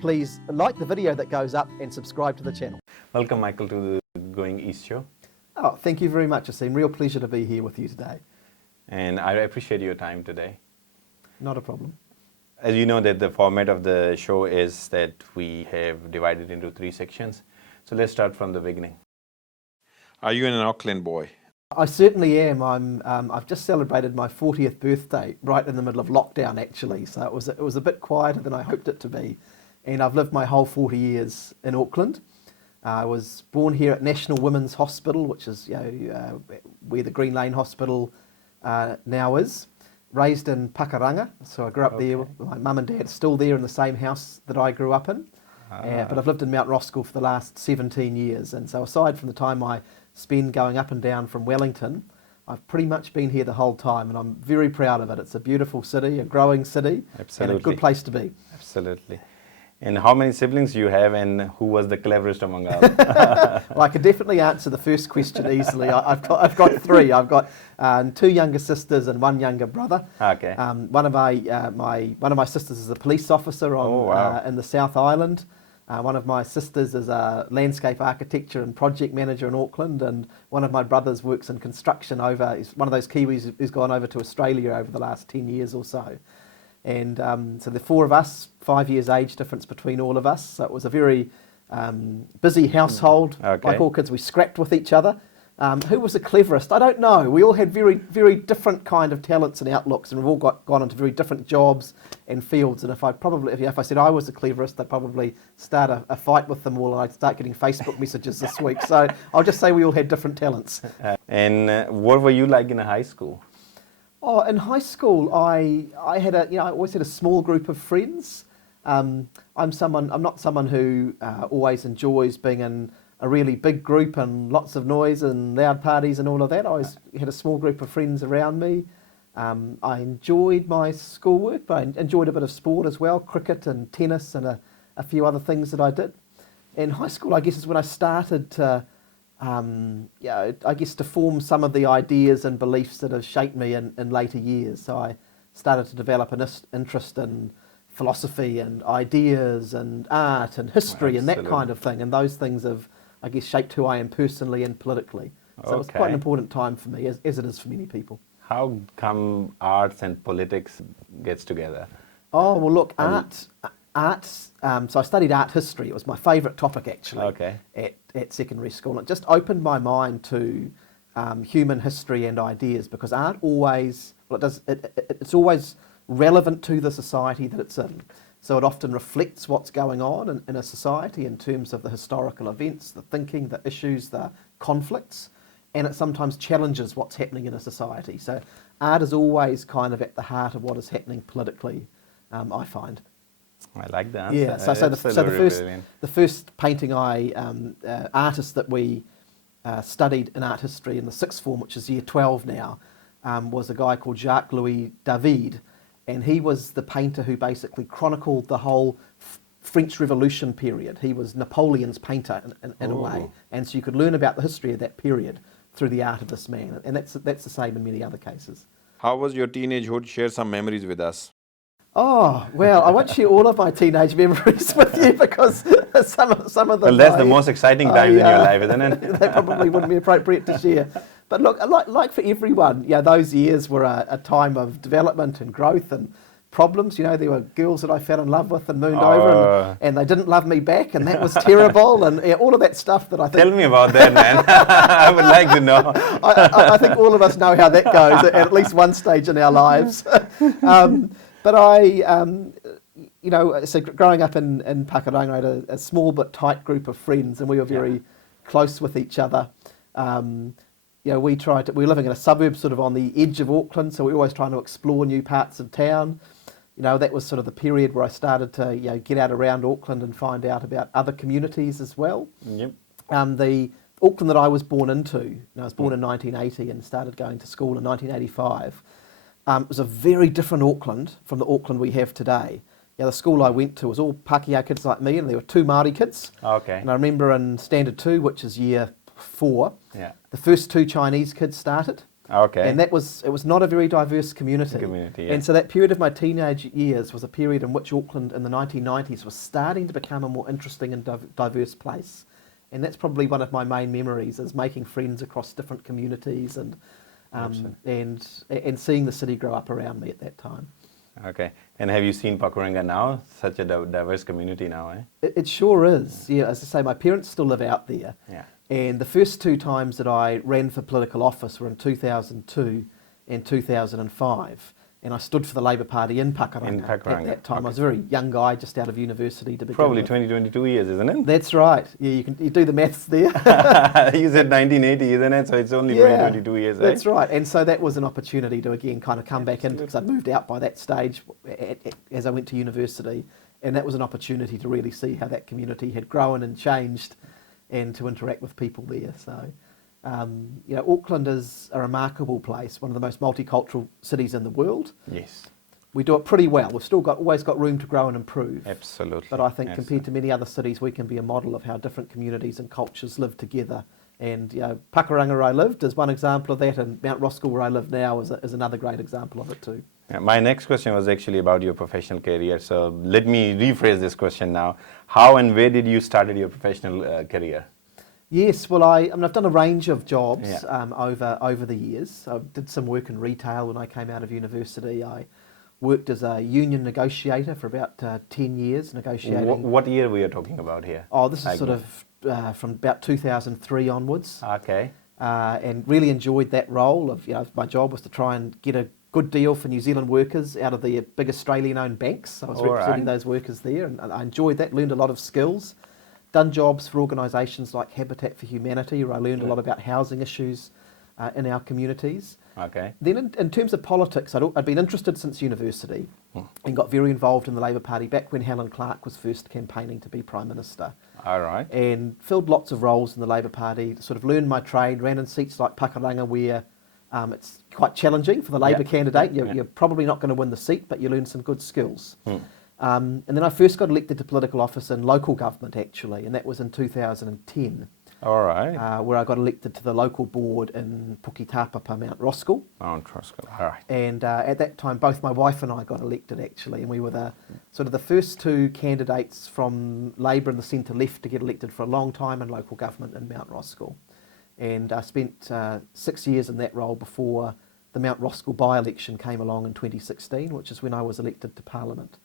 Please like the video that goes up and subscribe to the channel. Welcome, Michael, to the Going East show. Oh, thank you very much, Asim. Real pleasure to be here with you today. And I appreciate your time today. Not a problem. As you know, that the format of the show is that we have divided into 3 sections. So let's start from the beginning. Are you an Auckland boy? I certainly am. I've just celebrated my 40th birthday right in the middle of lockdown, actually. So it was a bit quieter than I hoped it to be. And I've lived my whole 40 years in Auckland. I was born here at National Women's Hospital, which is where the Green Lane Hospital now is. Raised in Pakuranga, so I grew up there. My mum and dad are still there in the same house that I grew up in. But I've lived in Mount Roskill for the last 17 years. And so aside from the time I spend going up and down from Wellington, I've pretty much been here the whole time, and I'm very proud of it. It's a beautiful city, a growing city, Absolutely. And a good place to be. Absolutely. And how many siblings do you have, and who was the cleverest among all? Well, I could definitely answer the first question easily. I've got 3. I've got 2 younger sisters and 1 younger brother. Okay. One of my sisters is a police officer in the South Island. One of my sisters is a landscape architecture and project manager in Auckland, and one of my brothers works in construction he's one of those Kiwis who's gone over to Australia over the last 10 years or so. And so the 4 of us, 5 years age difference between all of us. So it was a very busy household. Like all kids, we scrapped with each other. Who was the cleverest? I don't know. We all had very, very different kind of talents and outlooks, and we've all gone into very different jobs and fields. And if I said I was the cleverest, I'd probably start a fight with them all, and I'd start getting Facebook messages this week. So I'll just say we all had different talents. And what were you like in high school? Oh, in high school, I always had a small group of friends. I'm not someone who always enjoys being in a really big group and lots of noise and loud parties and all of that. I always had a small group of friends around me. I enjoyed my schoolwork, but I enjoyed a bit of sport as well, cricket and tennis and a few other things that I did. In high school, I guess, is when I started to to form some of the ideas and beliefs that have shaped me in later years. So I started to develop an interest in philosophy and ideas and art and history and that kind of thing. And those things have, I guess, shaped who I am personally and politically. So it's quite an important time for me, as it is for many people. How come arts and politics gets together? Oh, well, look, arts. So I studied art history. It was my favourite topic, actually, at secondary school. And it just opened my mind to human history and ideas, because art it's always relevant to the society that it's in. So it often reflects what's going on in a society in terms of the historical events, the thinking, the issues, the conflicts, and it sometimes challenges what's happening in a society. So art is always kind of at the heart of what is happening politically, I find. I like that. Yeah, so the first painting artist that we studied in art history in the 6th form, which is year 12 now, was a guy called Jacques-Louis David, and he was the painter who basically chronicled the whole French Revolution period. He was Napoleon's painter in a way, and so you could learn about the history of that period through the art of this man, and that's the same in many other cases. How was your teenagehood? Share some memories with us. Oh, well, I won't share all of my teenage memories with you, because some of them... Well, that's the most exciting time in your life, isn't it? They probably wouldn't be appropriate to share. But look, like for everyone, those years were a time of development and growth and problems. There were girls that I fell in love with and mooned over, and they didn't love me back, and that was terrible, and all of that stuff that I think... Tell me about that, man. I would like to know. I think all of us know how that goes at least one stage in our lives. But so growing up in Pakuranga, I had a small but tight group of friends, and we were very close with each other. We were living in a suburb sort of on the edge of Auckland, so we were always trying to explore new parts of town. That was sort of the period where I started to get out around Auckland and find out about other communities as well. Yep. The Auckland that I was born into, I was born in 1980 and started going to school in 1985. It was a very different Auckland from the Auckland we have today. The school I went to was all Pākehā kids like me, and there were 2 Māori kids. And I remember in Standard 2, which is year 4, the first 2 Chinese kids started. Okay. And it was not a very diverse community. Yeah. And so that period of my teenage years was a period in which Auckland in the 1990s was starting to become a more interesting and diverse place. And that's probably one of my main memories, is making friends across different communities and seeing the city grow up around me at that time. Okay. And have you seen Pakuranga now? Such a diverse community now, eh? It sure is. Yeah, as I say, my parents still live out there. Yeah. And the first two times that I ran for political office were in 2002 and 2005. And I stood for the Labour Party in Pakuranga. At that time. Okay. I was a very young guy, just out of university to begin Probably with. 22 years, isn't it? That's right. Yeah, you do the maths there. You said 1980, isn't it? So it's only 22 years, eh? That's right. And so that was an opportunity to, again, kind of come back in, because I'd moved out by that stage as I went to university. And that was an opportunity to really see how that community had grown and changed and to interact with people there. So, Auckland is a remarkable place, one of the most multicultural cities in the world. Yes. We do it pretty well. We've still always got room to grow and improve. Absolutely. But I think compared to many other cities, we can be a model of how different communities and cultures live together. And Pakuranga, where I lived, is one example of that, and Mount Roskill, where I live now, is another great example of it too. Yeah, my next question was actually about your professional career. So let me rephrase this question now. How and where did you start your professional career? Yes, well, I've done a range of jobs over the years. I did some work in retail when I came out of university. I worked as a union negotiator for about 10 years, negotiating. What year we are talking about here? Oh, this is sort of from about 2003 onwards. Okay. And really enjoyed that role of, my job was to try and get a good deal for New Zealand workers out of the big Australian-owned banks. So I was representing those workers there, and I enjoyed that, learned a lot of skills. Done jobs for organisations like Habitat for Humanity, where I learned a lot about housing issues in our communities. Okay. Then in terms of politics, I'd been interested since university and got very involved in the Labour Party back when Helen Clark was first campaigning to be Prime Minister. All right. And filled lots of roles in the Labour Party, sort of learned my trade, ran in seats like Pakuranga, where it's quite challenging for the Labour candidate. You're probably not going to win the seat, but you learn some good skills. And then I first got elected to political office in local government, actually, and that was in 2010. All right. Where I got elected to the local board in Puketapapa, Mount Roskill. Mount Roskill, all right. And at that time, both my wife and I got elected, actually, and we were the first two candidates from Labour and the centre left to get elected for a long time in local government in Mount Roskill. And I spent 6 years in that role before the Mount Roskill by-election came along in 2016, which is when I was elected to Parliament.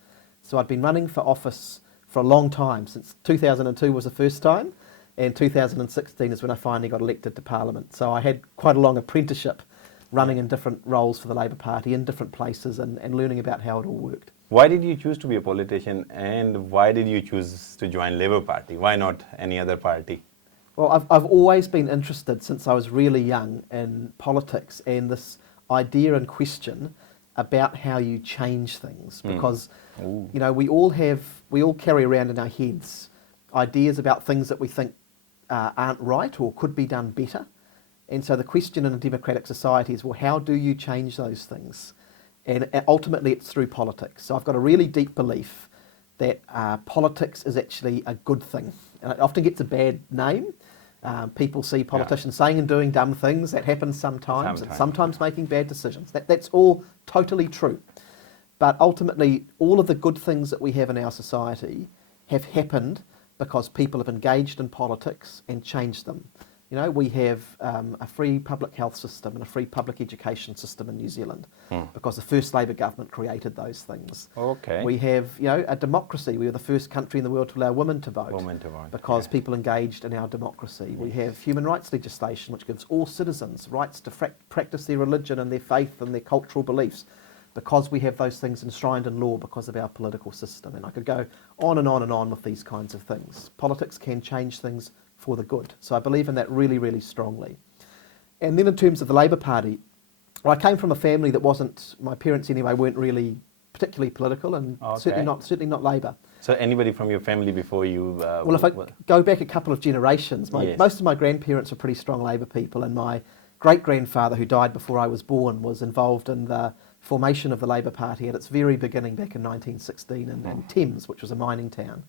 So I'd been running for office for a long time, since 2002 was the first time, and 2016 is when I finally got elected to Parliament. So I had quite a long apprenticeship running in different roles for the Labour Party in different places and learning about how it all worked. Why did you choose to be a politician, and why did you choose to join Labour Party? Why not any other party? Well, I've always been interested since I was really young in politics and this idea and question about how you change things, because we all carry around in our heads ideas about things that we think aren't right or could be done better. And so the question in a democratic society is, well, how do you change those things? And ultimately it's through politics. So I've got a really deep belief that politics is actually a good thing. And it often gets a bad name. People see politicians saying and doing dumb things. That happens sometimes. And sometimes making bad decisions. That's all totally true. But ultimately, all of the good things that we have in our society have happened because people have engaged in politics and changed them. We have a free public health system and a free public education system in New Zealand because the first Labour government created those things. Okay. We have, a democracy. We were the first country in the world to allow women to vote. Because people engaged in our democracy. Yes. We have human rights legislation, which gives all citizens rights to practice their religion and their faith and their cultural beliefs, because we have those things enshrined in law because of our political system. And I could go on and on and on with these kinds of things. Politics can change things for the good. So I believe in that really, really strongly. And then in terms of the Labour Party, I came from a family that wasn't, my parents anyway, weren't really particularly political, and certainly not Labour. So anybody from your family before you? Well, if I go back a couple of generations, most of my grandparents were pretty strong Labour people, and my great-grandfather, who died before I was born, was involved in the formation of the Labour Party at its very beginning back in 1916 in Thames, which was a mining town.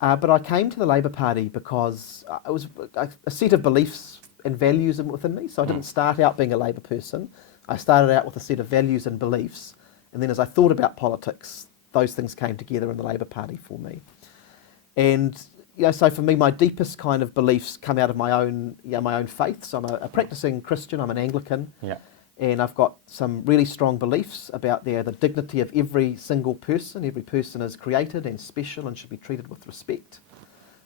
But I came to the Labour Party because it was a set of beliefs and values within me. So I didn't start out being a Labour person. I started out with a set of values and beliefs. And then as I thought about politics, those things came together in the Labour Party for me. And so for me, my deepest kind of beliefs come out of my own faith. So I'm a practicing Christian, I'm an Anglican. Yeah. And I've got some really strong beliefs about the dignity of every single person. Every person is created and special and should be treated with respect.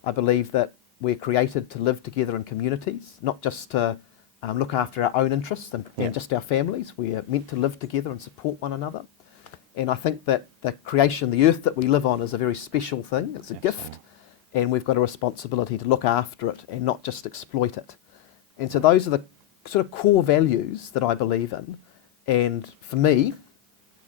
I believe that we're created to live together in communities, not just to look after our own interests and just our families. We're meant to live together and support one another. And I think that the creation, the earth that we live on, is a very special thing. It's a gift, and we've got a responsibility to look after it and not just exploit it. And so those are the sort of core values that I believe in. And for me,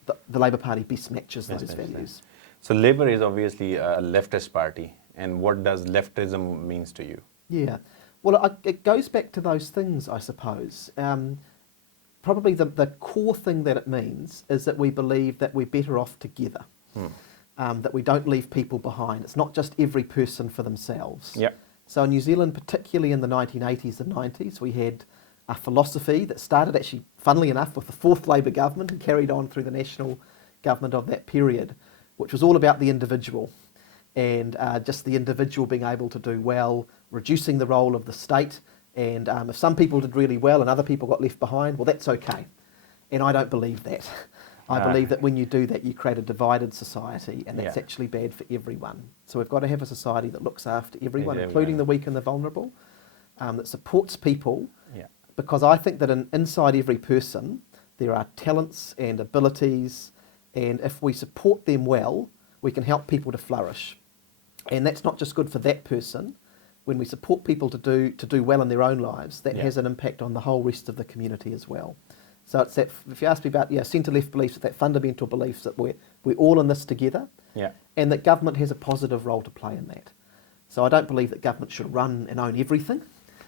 the Labour Party best matches those values. So Labour is obviously a leftist party. And what does leftism means to you? Yeah, well, it goes back to those things, I suppose. Probably the core thing that it means is that we believe that we're better off together, that we don't leave people behind. It's not just every person for themselves. Yep. So in New Zealand, particularly in the 1980s and 90s, we had a philosophy that started actually, funnily enough, with the fourth Labour government and carried on through the national government of that period, which was all about the individual. And just the individual being able to do well, reducing the role of the state. And if some people did really well and other people got left behind, well, that's okay. And I don't believe that. I believe that when you do that, you create a divided society, and that's actually bad for everyone. So we've got to have a society that looks after everyone, including the weak and the vulnerable, that supports people. Yeah. Because I think that inside every person, there are talents and abilities, and if we support them well, we can help people to flourish. And that's not just good for that person. When we support people to do well in their own lives, that has an impact on the whole rest of the community as well. So it's that, if you ask me about centre-left beliefs, that fundamental beliefs that we're all in this together, and that government has a positive role to play in that. So I don't believe that government should run and own everything,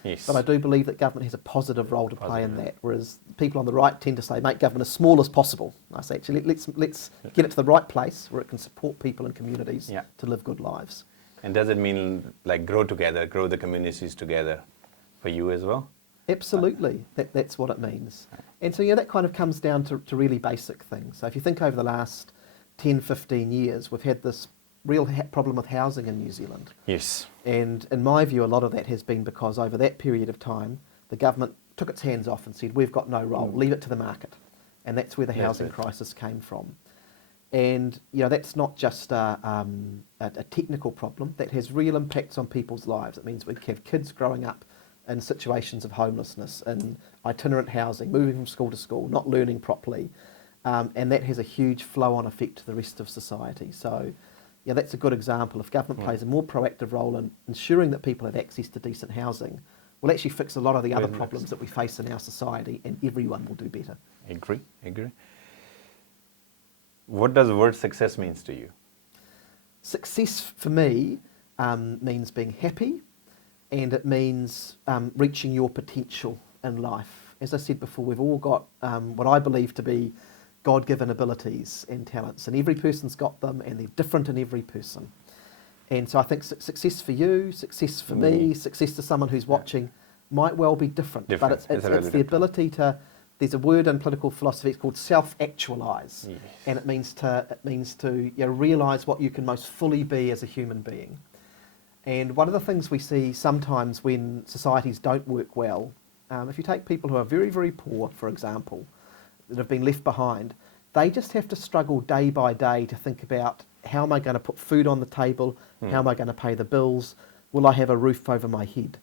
but I do believe that government has a positive role to play in that, whereas people on the right tend to say, make government as small as possible. I say, actually, let's get it to the right place where it can support people and communities to live good lives. And does it mean like grow together, grow the communities together for you as well? Absolutely, that's what it means. And so that kind of comes down to really basic things. So if you think over the last 10, 15 years, we've had this real problem with housing in New Zealand. Yes. And in my view, a lot of that has been because over that period of time, the government took its hands off and said, we've got no role, leave it to the market. And that's where the housing crisis came from. And that's not just a technical problem. That has real impacts on people's lives. It means we have kids growing up in situations of homelessness, in itinerant housing, moving from school to school, not learning properly. And that has a huge flow-on effect to the rest of society. So that's a good example. If government plays a more proactive role in ensuring that people have access to decent housing, we'll actually fix a lot of the other problems that we face in our society, and everyone will do better. Agree. What does the word success means to you? Success for me means being happy, and it means reaching your potential in life. As I said before, we've all got what I believe to be God-given abilities and talents, and every person's got them, and they're different in every person. And so I think success for you, success for me, success to someone who's watching might well be different. But it's the ability to, there's a word in political philosophy, it's called self-actualise, and it means to realise what you can most fully be as a human being. And one of the things we see sometimes when societies don't work well, if you take people who are very, very poor, for example, that have been left behind, they just have to struggle day by day to think about, how am I going to put food on the table? How am I going to pay the bills? Will I have a roof over my head?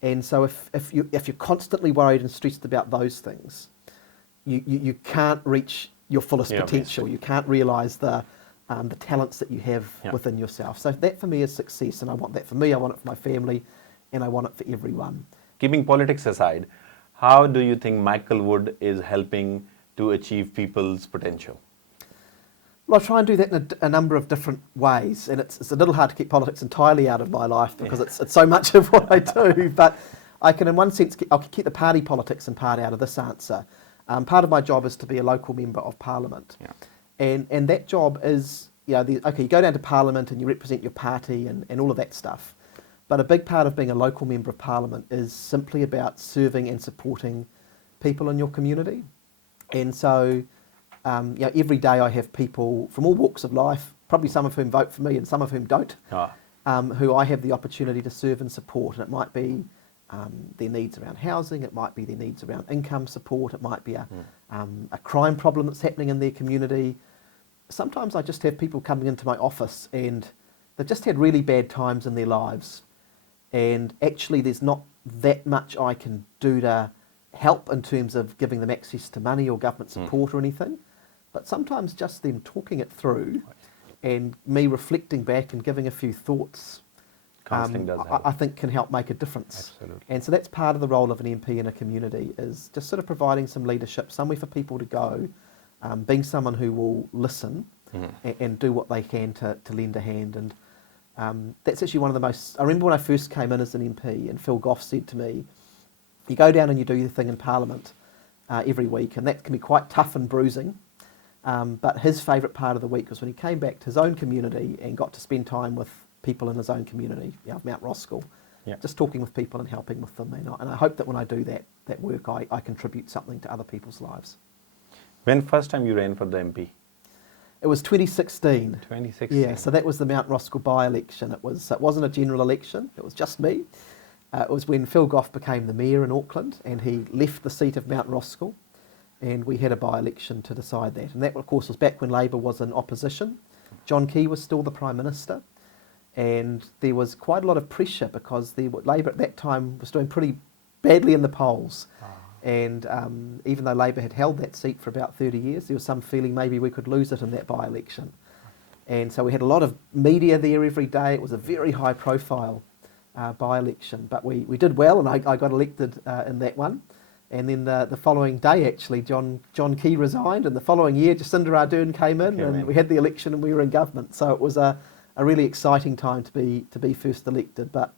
And so if you're constantly worried and stressed about those things, you can't reach your fullest potential. You can't realise the talents that you have within yourself. So that for me is success, and I want that for me, I want it for my family, and I want it for everyone. Keeping politics aside, how do you think Michael Wood is helping to achieve people's potential? Well, I try and do that in a number of different ways, and it's a little hard to keep politics entirely out of my life because it's so much of what I do, but I can in one sense, I'll keep the party politics in part out of this answer. Part of my job is to be a local member of Parliament, and that job is, you go down to Parliament and you represent your party and all of that stuff, But a big part of being a local member of parliament is simply about serving and supporting people in your community. And so, every day I have people from all walks of life, probably some of whom vote for me and some of whom don't, who I have the opportunity to serve and support. And it might be their needs around housing, it might be their needs around income support, it might be a crime problem that's happening in their community. Sometimes I just have people coming into my office and they've just had really bad times in their lives. And actually there's not that much I can do to help in terms of giving them access to money or government support or anything. But sometimes just them talking it through and me reflecting back and giving a few thoughts, I think can help make a difference. Absolutely. And so that's part of the role of an MP in a community, is just sort of providing some leadership, somewhere for people to go, being someone who will listen and do what they can to lend a hand. And that's actually one of the most... I remember when I first came in as an MP and Phil Goff said to me, you go down and you do your thing in Parliament every week, and that can be quite tough and bruising. But his favourite part of the week was when he came back to his own community and got to spend time with people in his own community, Mount Roskill, just talking with people and helping with them. And I hope that when I do that work, I contribute something to other people's lives. When first time you ran for the MP? It was 2016. 2016. Yeah, so that was the Mount Roskill by-election. It wasn't a general election, it was just me. It was when Phil Goff became the mayor in Auckland and he left the seat of Mount Roskill, and we had a by-election to decide that. And that, of course, was back when Labour was in opposition. John Key was still the Prime Minister, and there was quite a lot of pressure because Labour at that time was doing pretty badly in the polls. And even though Labour had held that seat for about 30 years, there was some feeling maybe we could lose it in that by-election. And so we had a lot of media there every day. It was a very high-profile by-election, but we did well, and I got elected in that one. And then the following day, actually, John Key resigned, and the following year, Jacinda Ardern came in, and we had the election, and we were in government. So it was a really exciting time to be first elected. But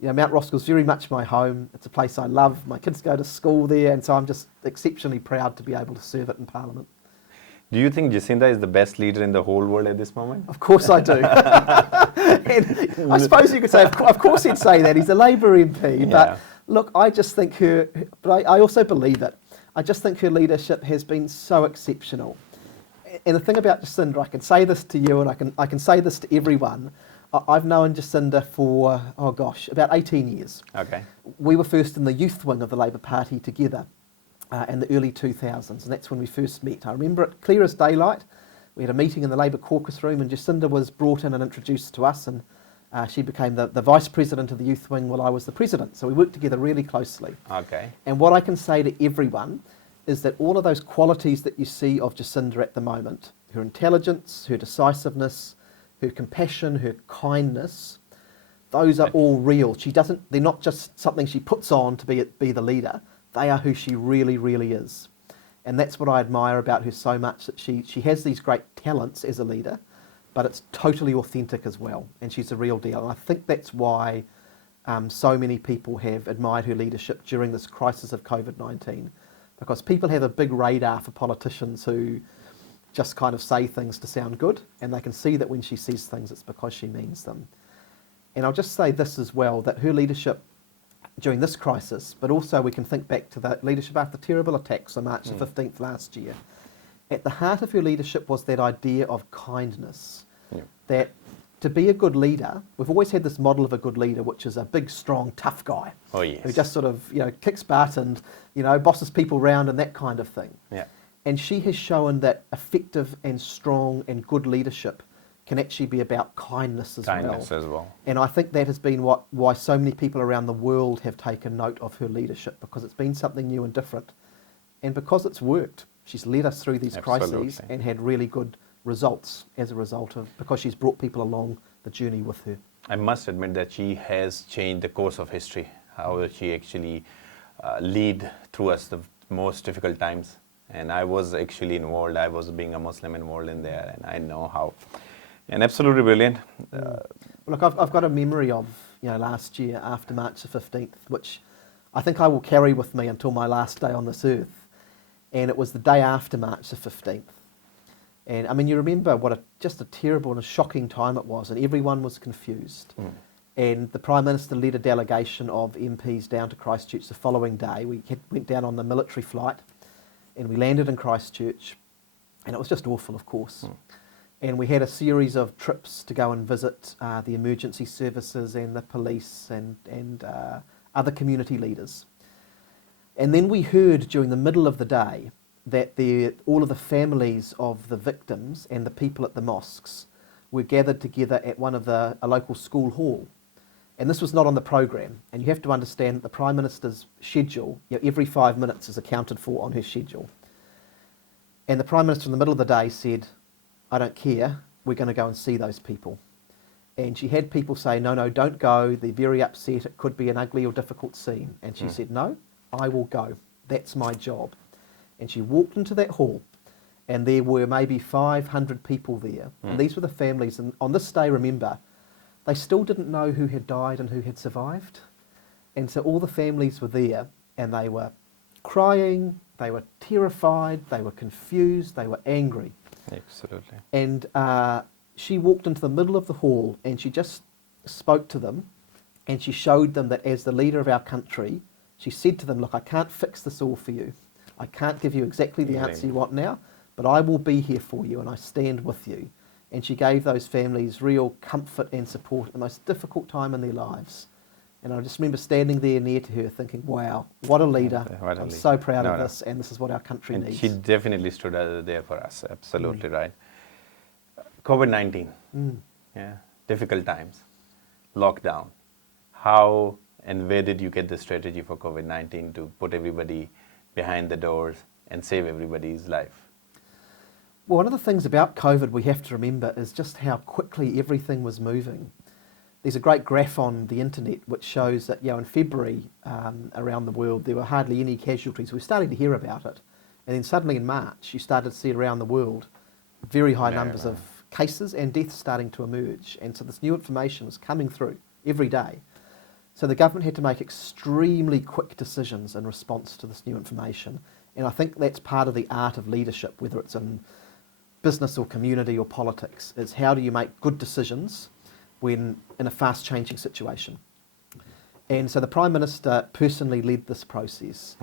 Mount Roskill's very much my home. It's a place I love. My kids go to school there, and so I'm just exceptionally proud to be able to serve it in Parliament. Do you think Jacinda is the best leader in the whole world at this moment? Of course I do. And I suppose you could say, of course he'd say that. He's a Labour MP. But look, I just think but I also believe it. I just think her leadership has been so exceptional. And the thing about Jacinda, I can say this to you and I can say this to everyone. I've known Jacinda for, about 18 years. Okay. We were first in the youth wing of the Labour Party together. In the early 2000s, and that's when we first met. I remember it clear as daylight. We had a meeting in the Labour caucus room, and Jacinda was brought in and introduced to us, and she became the vice president of the youth wing while I was the president. So we worked together really closely. Okay. And what I can say to everyone is that all of those qualities that you see of Jacinda at the moment, her intelligence, her decisiveness, her compassion, her kindness, those are all real. They're not just something she puts on to be the leader. They are who she really, really is. And that's what I admire about her so much, that she has these great talents as a leader, but it's totally authentic as well, and she's a real deal. And I think that's why so many people have admired her leadership during this crisis of COVID-19, because people have a big radar for politicians who just kind of say things to sound good, and they can see that when she says things, it's because she means them. And I'll just say this as well, that her leadership during this crisis, but also we can think back to that leadership after terrible attacks on March the 15th last year. At the heart of her leadership was that idea of kindness, that to be a good leader, we've always had this model of a good leader, which is a big, strong, tough guy. Oh, yes. Who just sort of, kicks butt and, bosses people around and that kind of thing. Yeah. And she has shown that effective and strong and good leadership can actually be about kindness as well. And I think that has been why so many people around the world have taken note of her leadership, because it's been something new and different. And because it's worked, she's led us through these crises and had really good results as a result of, because she's brought people along the journey with her. I must admit that she has changed the course of history, how she actually lead through us the most difficult times. And I was actually involved, I was being a Muslim involved in there, and I know how. And absolutely brilliant. Look, I've got a memory of last year after March the 15th, which I think I will carry with me until my last day on this earth. And it was the day after March the 15th. And I mean, you remember what just a terrible and a shocking time it was, and everyone was confused. And the Prime Minister led a delegation of MPs down to Christchurch the following day. We went down on the military flight and we landed in Christchurch, and it was just awful, of course. And we had a series of trips to go and visit the emergency services and the police and other community leaders. And then we heard during the middle of the day that all of the families of the victims and the people at the mosques were gathered together at a local school hall. And this was not on the program. And you have to understand that the Prime Minister's schedule, every 5 minutes is accounted for on her schedule. And the Prime Minister in the middle of the day said, I don't care, we're going to go and see those people. And she had people say, no, don't go, they're very upset, it could be an ugly or difficult scene. And she said, no, I will go, that's my job. And she walked into that hall, and there were maybe 500 people there. And these were the families, and on this day, remember, they still didn't know who had died and who had survived. And so all the families were there, and they were crying, they were terrified, they were confused, they were angry. Absolutely. And she walked into the middle of the hall and she just spoke to them, and she showed them that as the leader of our country, she said to them, look, I can't fix this all for you. I can't give you exactly the answer you want now, but I will be here for you and I stand with you. And she gave those families real comfort and support at the most difficult time in their lives. And I just remember standing there near to her thinking, wow, what a leader. I'm so proud of this, and this is what our country needs. She definitely stood there for us, absolutely right. COVID-19, difficult times, lockdown. How and where did you get the strategy for COVID-19 to put everybody behind the doors and save everybody's life? Well, one of the things about COVID we have to remember is just how quickly everything was moving. There's a great graph on the internet which shows that in February around the world there were hardly any casualties. We were starting to hear about it. And then suddenly in March you started to see around the world very high numbers of cases and deaths starting to emerge. And so this new information was coming through every day. So the government had to make extremely quick decisions in response to this new information. And I think that's part of the art of leadership, whether it's in business or community or politics, is how do you make good decisions when in a fast-changing situation. And so the Prime Minister personally led this process.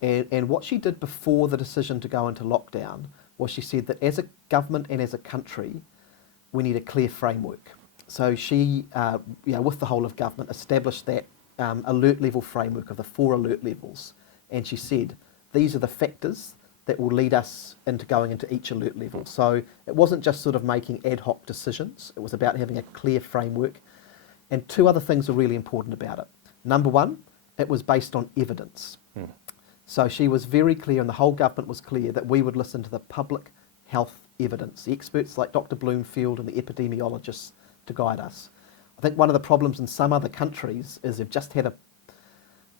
And what she did before the decision to go into lockdown was she said that as a government and as a country, we need a clear framework. So she, with the whole of government, established that alert level framework of the 4 alert levels. And she said, these are the factors that will lead us into going into each alert level. So it wasn't just sort of making ad hoc decisions, it was about having a clear framework. And 2 other things are really important about it. Number 1, it was based on evidence. So she was very clear, and the whole government was clear, that we would listen to the public health evidence, the experts like Dr. Bloomfield and the epidemiologists to guide us. I think one of the problems in some other countries is they've just had a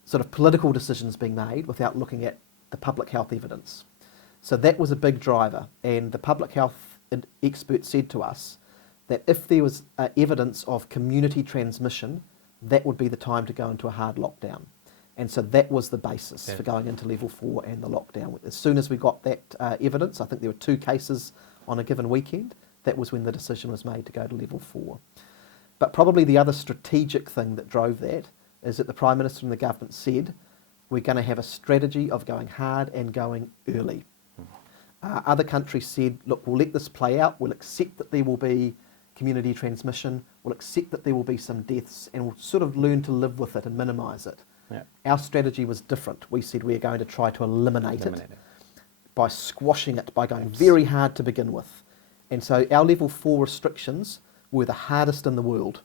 sort of political decisions being made without looking at the public health evidence. So that was a big driver, and the public health experts said to us that if there was evidence of community transmission, that would be the time to go into a hard lockdown. And so that was the basis for going into level 4 and the lockdown. As soon as we got that evidence, I think there were 2 cases on a given weekend, that was when the decision was made to go to level 4. But probably the other strategic thing that drove that is that the Prime Minister and the government said, we're going to have a strategy of going hard and going early. Other countries said, look, we'll let this play out, we'll accept that there will be community transmission, we'll accept that there will be some deaths, and we'll sort of learn to live with it and minimise it. Our strategy was different. We said we're going to try to eliminate it by squashing it, by going very hard to begin with. And so our level 4 restrictions were the hardest in the world.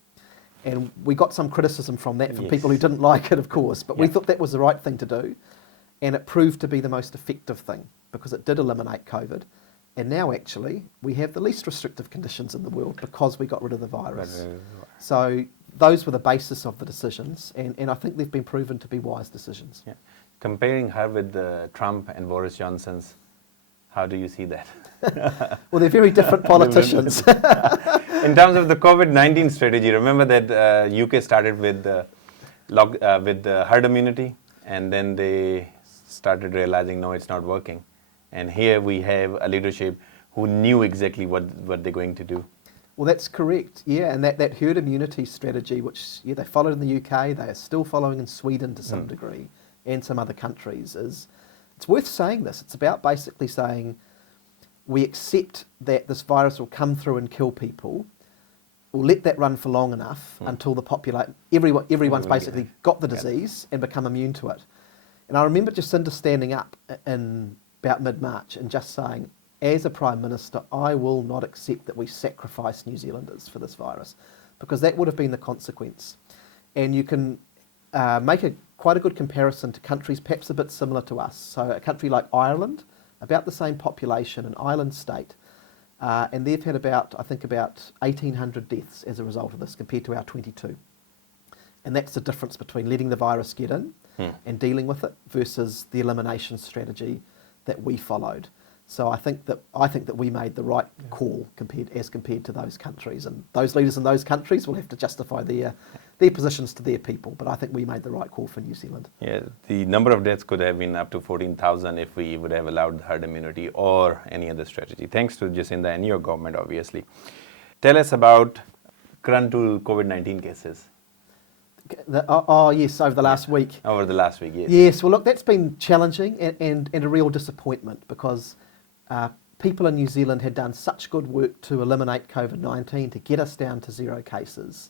And we got some criticism from that from people who didn't like it, of course, but we thought that was the right thing to do. And it proved to be the most effective thing because it did eliminate COVID. And now actually we have the least restrictive conditions in the world because we got rid of the virus. So those were the basis of the decisions, and I think they've been proven to be wise decisions. Comparing her with Trump and Boris Johnson's, how do you see that? Well, they're very different politicians. In terms of the COVID-19 strategy, remember that UK started with the herd immunity, and then they started realizing, no, it's not working. And here we have a leadership who knew exactly what they're going to do. Well, that's correct, yeah, and that herd immunity strategy, which they followed in the UK, they are still following in Sweden to some degree, and some other countries, it's worth saying this. It's about basically saying we accept that this virus will come through and kill people. We'll let that run for long enough until everyone's basically got the disease and become immune to it. And I remember Jacinda standing up in about mid-March and just saying, as a Prime Minister, I will not accept that we sacrifice New Zealanders for this virus, because that would have been the consequence. And you can make quite a good comparison to countries perhaps a bit similar to us. So a country like Ireland, about the same population, an island state, and they've had about 1,800 deaths as a result of this compared to our 22. And that's the difference between letting the virus get in and dealing with it versus the elimination strategy that we followed. So I think that we made the right call compared to those countries, and those leaders in those countries will have to justify their positions to their people. But I think we made the right call for New Zealand. Yeah, the number of deaths could have been up to 14,000 if we would have allowed herd immunity or any other strategy. Thanks to Jacinda and your government, obviously. Tell us about current COVID-19 cases. Yes, over the last week. Over the last week, yes. Yes, well, look, that's been challenging and a real disappointment, because people in New Zealand had done such good work to eliminate COVID-19, to get us down to 0 cases,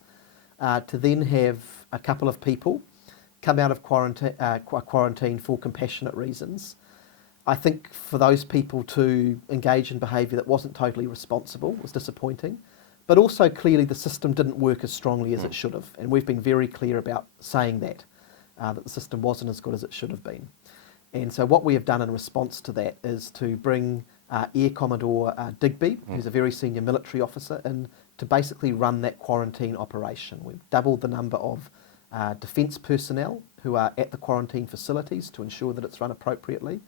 to then have a couple of people come out of quarantine for compassionate reasons. I think for those people to engage in behaviour that wasn't totally responsible was disappointing, but also clearly the system didn't work as strongly as it should have, and we've been very clear about saying that the system wasn't as good as it should have been. And so what we have done in response to that is to bring Air Commodore Digby, who's a very senior military officer, in to basically run that quarantine operation. We've doubled the number of defence personnel who are at the quarantine facilities to ensure that it's run appropriately,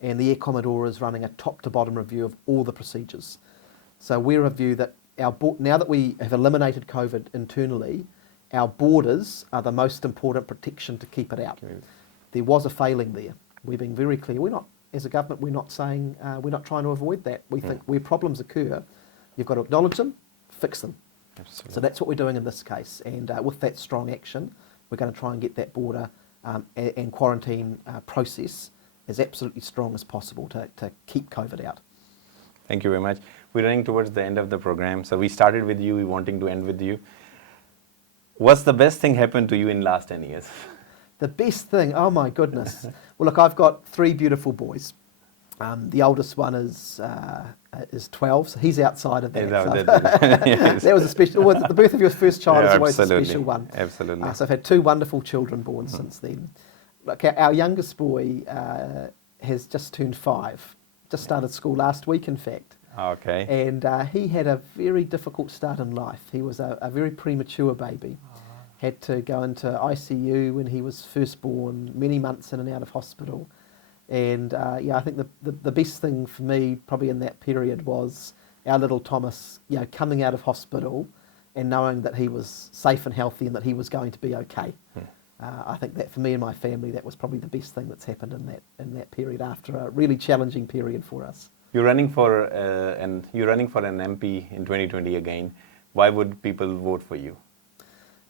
and the Air Commodore is running a top-to-bottom review of all the procedures. So we're of view that now that we have eliminated COVID internally, our borders are the most important protection to keep it out. There was a failing there. We're being very clear. We're not, as a government, we're not saying, we're not trying to avoid that. We think where problems occur, you've got to acknowledge them, fix them. Absolutely. So that's what we're doing in this case. And with that strong action, we're going to try and get that border and quarantine process as absolutely strong as possible to keep COVID out. Thank you very much. We're running towards the end of the program. So we started with you, we're wanting to end with you. What's the best thing happened to you in the last 10 years? The best thing, oh my goodness. Well, look, I've got 3 beautiful boys. The oldest one is 12, so he's outside of that. Yes. That was a special. Well, the birth of your first child is always a special one. Absolutely. So I've had 2 wonderful children born since then. Look, our youngest boy has just turned 5. Just started school last week, in fact. Okay. And he had a very difficult start in life. He was a very premature baby. Had to go into ICU when he was first born, many months in and out of hospital. And I think the best thing for me probably in that period was our little Thomas, coming out of hospital and knowing that he was safe and healthy and that he was going to be okay. I think that for me and my family, that was probably the best thing that's happened in that period after a really challenging period for us. You're running for an MP in 2020 again. Why would people vote for you?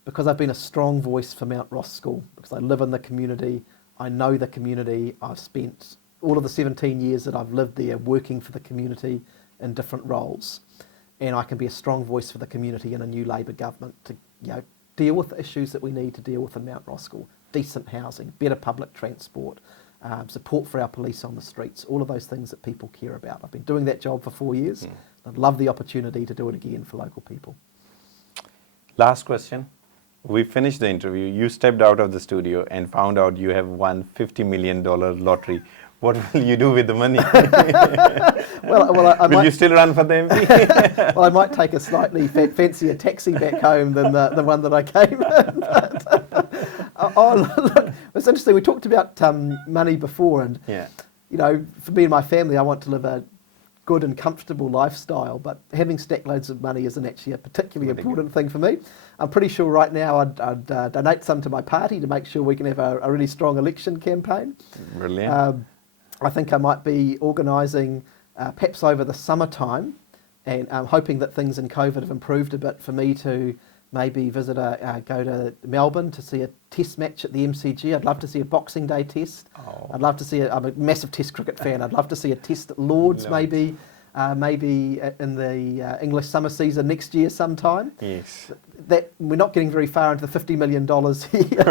Because I've been a strong voice for Mount Roskill, because I live in the community, I know the community, I've spent all of the 17 years that I've lived there working for the community in different roles, and I can be a strong voice for the community in a new Labour government to deal with the issues that we need to deal with in Mount Roskill: decent housing, better public transport, support for our police on the streets, all of those things that people care about. I've been doing that job for 4 years. I'd love the opportunity to do it again for local people. Last question. We finished the interview. You stepped out of the studio and found out you have won $50 million lottery. What will you do with the money? Will you still run for the MP? Well, I might take a slightly fancier taxi back home than the one that I came in. Look, it's interesting. We talked about money before, and for me and my family, I want to live a good and comfortable lifestyle, but having stacked loads of money isn't actually a particularly important thing for me. I'm pretty sure right now I'd donate some to my party to make sure we can have a really strong election campaign. Brilliant. I think I might be organising, perhaps over the summertime, and I'm hoping that things in COVID have improved a bit for me to maybe go to Melbourne to see a test match at the MCG. I'd love to see a Boxing Day test. I'd love to see I'm a massive test cricket fan. I'd love to see a test at Lord's maybe in the English summer season next year sometime. Yes. That we're not getting very far into the $50 million here.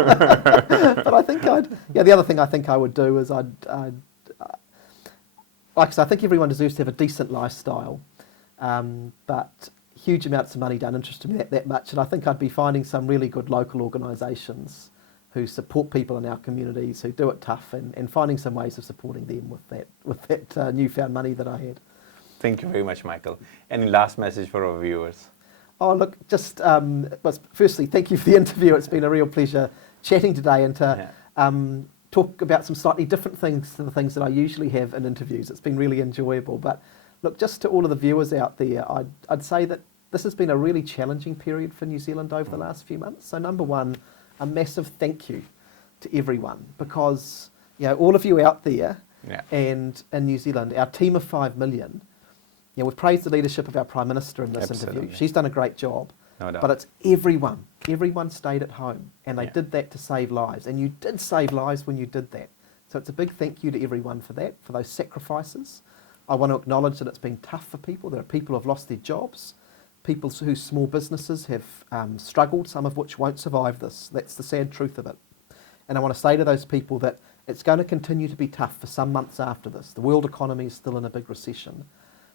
But I think the other thing I think I would do is like I said, I think everyone deserves to have a decent lifestyle. But huge amounts of money don't interest me that much, and I think I'd be finding some really good local organisations who support people in our communities, who do it tough, and finding some ways of supporting them with that newfound money that I had. Thank you very much, Michael. Any last message for our viewers? Oh, look, just firstly, thank you for the interview. It's been a real pleasure chatting today and to talk about some slightly different things to the things that I usually have in interviews. It's been really enjoyable. But look, just to all of the viewers out there, I'd say that this has been a really challenging period for New Zealand over the last few months. So number one, a massive thank you to everyone, because all of you out there and in New Zealand, our team of 5 million, we've praised the leadership of our Prime Minister in this interview. She's done a great job. No doubt. But it's everyone. Everyone stayed at home, and they did that to save lives. And you did save lives when you did that. So it's a big thank you to everyone for that, for those sacrifices. I want to acknowledge that it's been tough for people. There are people who have lost their jobs, people whose small businesses have struggled, some of which won't survive this. That's the sad truth of it. And I want to say to those people that it's going to continue to be tough for some months after this. The world economy is still in a big recession.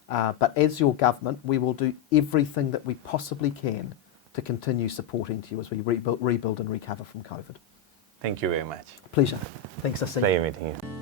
But as your government, we will do everything that we possibly can to continue supporting you as we rebuild and recover from COVID. Thank you very much. Pleasure. Thanks, Asim. Pleasure meeting you.